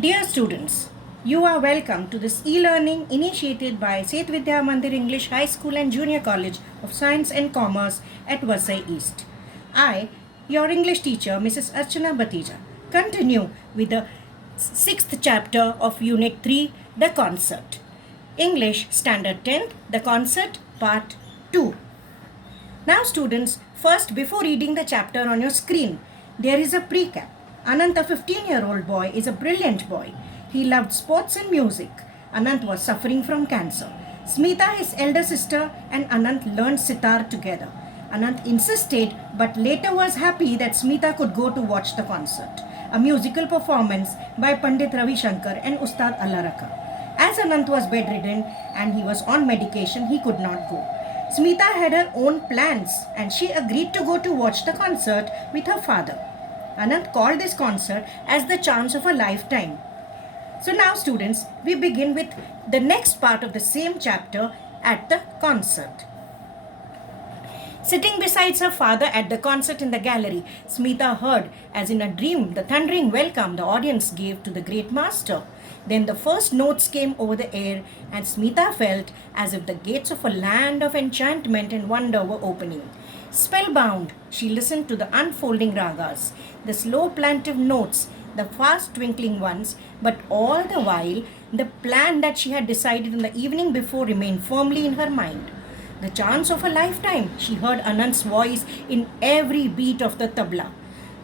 Dear students, you are welcome to this e-learning initiated by Set Vidya Mandir English High School and Junior College of Science and Commerce at Vasai East. I, your English teacher, Mrs. Archana Batija, continue with the sixth chapter of Unit 3, The Concert. English Standard 10th, The Concert, Part 2. Now students, first before reading the chapter on your screen, there is a precap. Anant, a 15-year-old boy, is a brilliant boy. He loved sports and music. Anant was suffering from cancer. Smita, his elder sister, and Anant learned sitar together. Anant insisted but later was happy that Smita could go to watch the concert, a musical performance by Pandit Ravi Shankar and Ustad Allah Rakha. As Anant was bedridden and he was on medication, he could not go. Smita had her own plans and she agreed to go to watch the concert with her father. Anant called this concert as the chance of a lifetime. So now students, we begin with the next part of the same chapter at the concert. Sitting beside her father at the concert in the gallery, Smita heard, as in a dream, the thundering welcome the audience gave to the great master. Then the first notes came over the air, and Smita felt as if the gates of a land of enchantment and wonder were opening. Spellbound, she listened to the unfolding ragas, the slow plaintive notes, the fast twinkling ones, but all the while the plan that she had decided in the evening before remained firmly in her mind. The chance of a lifetime, she heard Anant's voice in every beat of the tabla.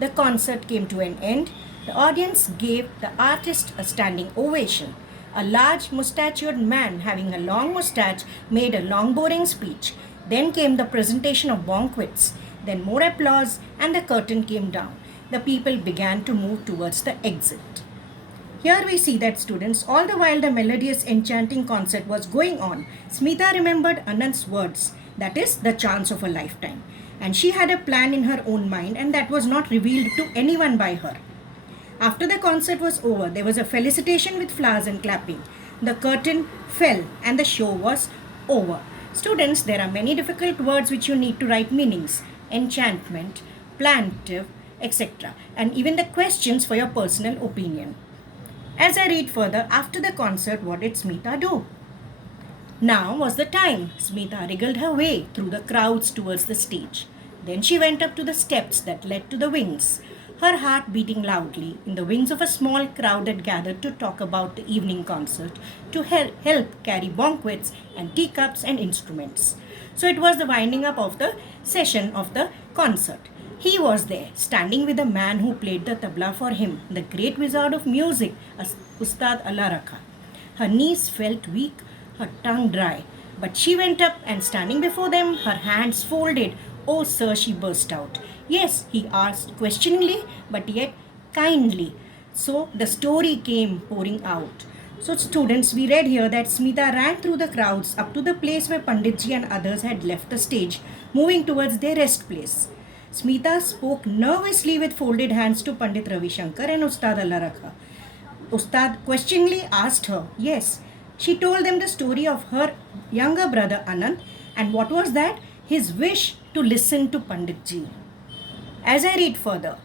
The concert came to an end. The audience gave the artist a standing ovation. A large mustachioed man having a long mustache made a long boring speech. Then came the presentation of banquets. Then more applause and the curtain came down. The people began to move towards the exit. Here we see that students, all the while the melodious enchanting concert was going on, Smita remembered Anant's words, that is, the chance of a lifetime. And she had a plan in her own mind and that was not revealed to anyone by her. After the concert was over, there was a felicitation with flowers and clapping. The curtain fell and the show was over. Students, there are many difficult words which you need to write meanings. Enchantment, plaintive, etc. And even the questions for your personal opinion. As I read further, after the concert, what did Smita do? Now was the time. Smita wriggled her way through the crowds towards the stage. Then she went up to the steps that led to the wings, her heart beating loudly. In the wings of a small crowd had gathered to talk about the evening concert, to help carry banquets and teacups and instruments. So it was the winding up of the session of the concert. He was there, standing with the man who played the tabla for him, the great wizard of music, Ustad Allah Rakha. Her knees felt weak, her tongue dry, but she went up and standing before them, her hands folded. Oh, sir, she burst out. Yes, he asked questioningly, but yet kindly. So the story came pouring out. So students, we read here that Smita ran through the crowds up to the place where Panditji and others had left the stage, moving towards their rest place. Smita spoke nervously with folded hands to Pandit Ravi Shankar and Ustad Allah Rakha. Ustad questioningly asked her, yes, she told them the story of her younger brother Anant and what was that? His wish to listen to Panditji. As I read further,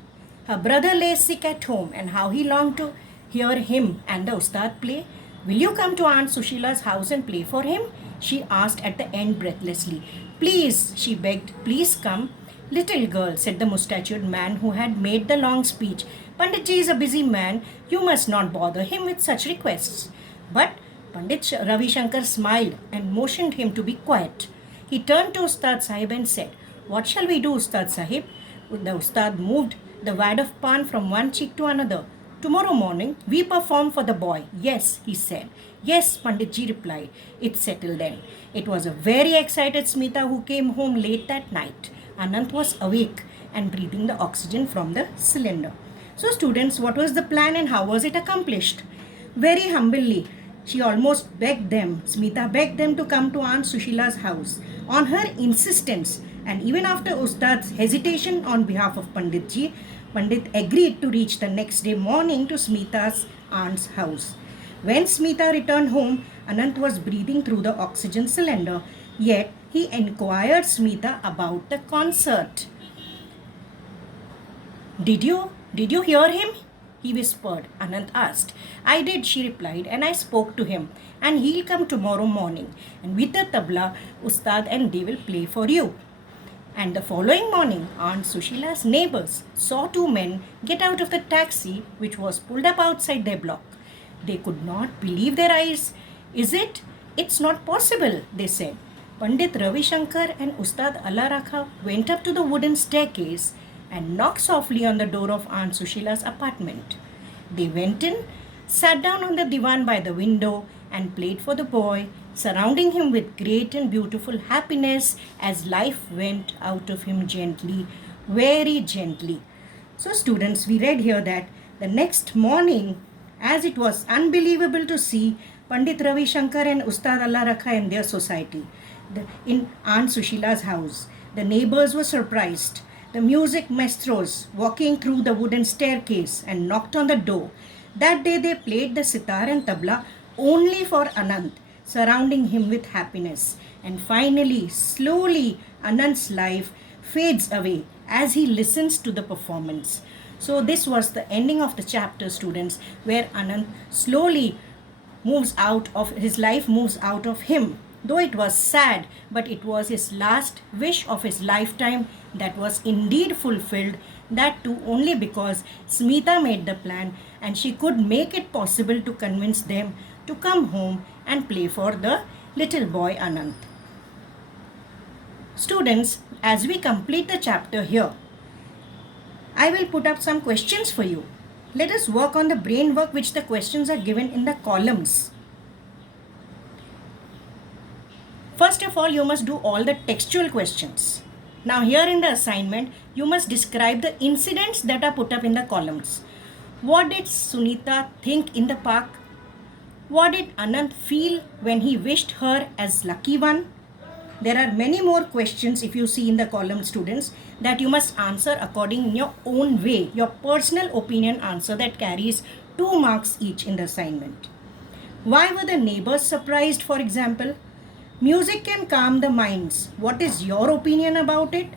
her brother lay sick at home and how he longed to hear him and the Ustad play. Will you come to Aunt Sushila's house and play for him? She asked at the end breathlessly. Please, she begged, please come. Little girl, said the mustachioed man who had made the long speech, Panditji is a busy man, you must not bother him with such requests. But Pandit Ravi Shankar smiled and motioned him to be quiet. He turned to Ustad Sahib and said, what shall we do, Ustad Sahib? The Ustad moved the wad of pan from one cheek to another. Tomorrow morning, we perform for the boy. Yes, he said. Yes, Panditji replied. It's settled then. It was a very excited Smita who came home late that night. Anant was awake and breathing the oxygen from the cylinder. So students, what was the plan and how was it accomplished? Very humbly, she almost begged them, Smita begged them to come to Aunt Sushila's house. On her insistence, and even after Ustad's hesitation on behalf of Panditji, Pandit agreed to reach the next day morning to Smita's aunt's house. When Smita returned home, Anant was breathing through the oxygen cylinder, yet he inquired Smita about the concert. Did you hear him? he whispered. Anant asked. I did, she replied, and I spoke to him. And he'll come tomorrow morning. And with the tabla, Ustad and they will play for you. And the following morning, Aunt Sushila's neighbors saw two men get out of the taxi which was pulled up outside their block. They could not believe their eyes. Is it? It's not possible, they said. Pandit Ravi Shankar and Ustad Allah Rakha went up to the wooden staircase and knocked softly on the door of Aunt Sushila's apartment. They went in, sat down on the divan by the window, and played for the boy, surrounding him with great and beautiful happiness as life went out of him gently, very gently. So, students, we read here that the next morning, as it was unbelievable to see Pandit Ravi Shankar and Ustad Allah Rakha in their society, in Aunt Sushila's house, the neighbors were surprised. The music maestros walking through the wooden staircase and knocked on the door. That day they played the sitar and tabla only for Anant, surrounding him with happiness. And finally, slowly, Anant's life fades away as he listens to the performance. So this was the ending of the chapter, students, where Anant slowly moves out of his life, moves out of him. Though it was sad, but it was his last wish of his lifetime that was indeed fulfilled, that too only because Smita made the plan and she could make it possible to convince them to come home and play for the little boy Anant. Students, as we complete the chapter here, I will put up some questions for you. Let us work on the brain work which the questions are given in the columns. First of all, you must do all the textual questions. Now here in the assignment, you must describe the incidents that are put up in the columns. What did Sunita think in the park? What did Anant feel when he wished her as lucky one? There are many more questions if you see in the column, students, that you must answer according in your own way, your personal opinion answer that carries 2 marks each in the assignment. Why were the neighbors surprised, for example? Music can calm the minds. What is your opinion about it?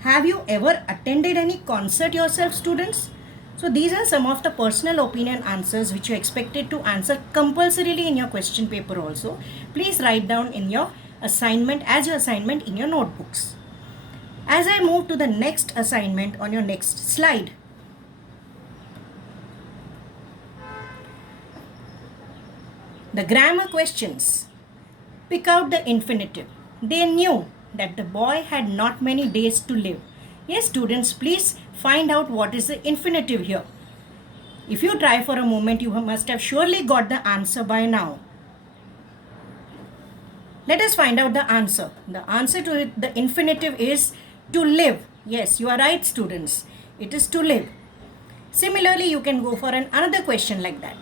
Have you ever attended any concert yourself, students? So these are some of the personal opinion answers which you are expected to answer compulsorily in your question paper also. Please write down in your assignment, as your assignment in your notebooks. As I move to the next assignment on your next slide. The grammar questions. Pick out the infinitive. They knew that the boy had not many days to live. Yes, students, please find out what is the infinitive here. If you try for a moment, you must have surely got the answer by now. Let us find out the answer. The answer to it, the infinitive is to live. Yes, you are right, students. It is to live. Similarly, you can go for another question like that.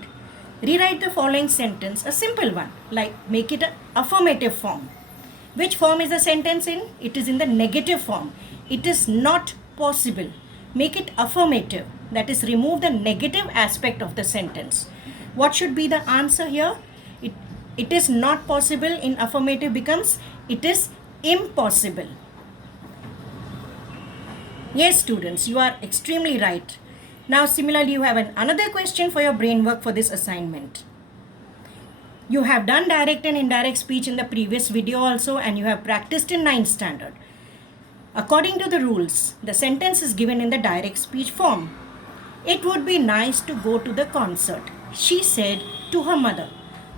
Rewrite the following sentence, a simple one, like make it an affirmative form. Which form is the sentence in? It is in the negative form. It is not possible. Make it affirmative. That is, remove the negative aspect of the sentence. What should be the answer here? It is not possible in affirmative becomes it is impossible. Yes, students, you are extremely right. Now, similarly, you have another question for your brain work for this assignment. You have done direct and indirect speech in the previous video also, and you have practiced in 9th standard. According to the rules, the sentence is given in the direct speech form. It would be nice to go to the concert, she said to her mother.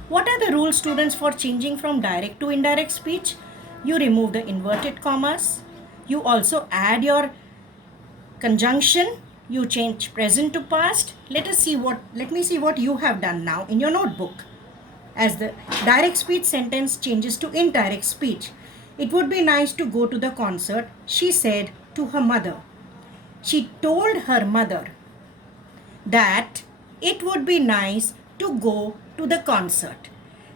What are the rules, students, for changing from direct to indirect speech? You remove the inverted commas. You also add your conjunction. You change present to past. Let me see what you have done now in your notebook. As the direct speech sentence changes to indirect speech. It would be nice to go to the concert, she said to her mother. She told her mother that it would be nice to go to the concert.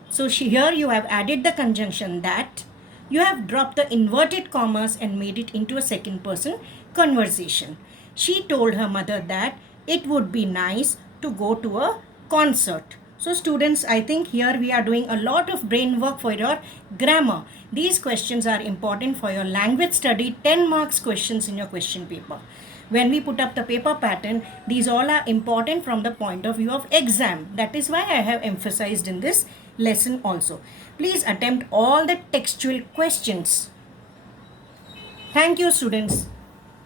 So here you have added the conjunction that. You have dropped the inverted commas and made it into a second person conversation. She told her mother that it would be nice to go to a concert. So students, I think here we are doing a lot of brain work for your grammar. These questions are important for your language study, 10 marks questions in your question paper. when we put up the paper pattern, these all are important from the point of view of exam. That is why I have emphasized in this lesson also. Please attempt all the textual questions. Thank you, students.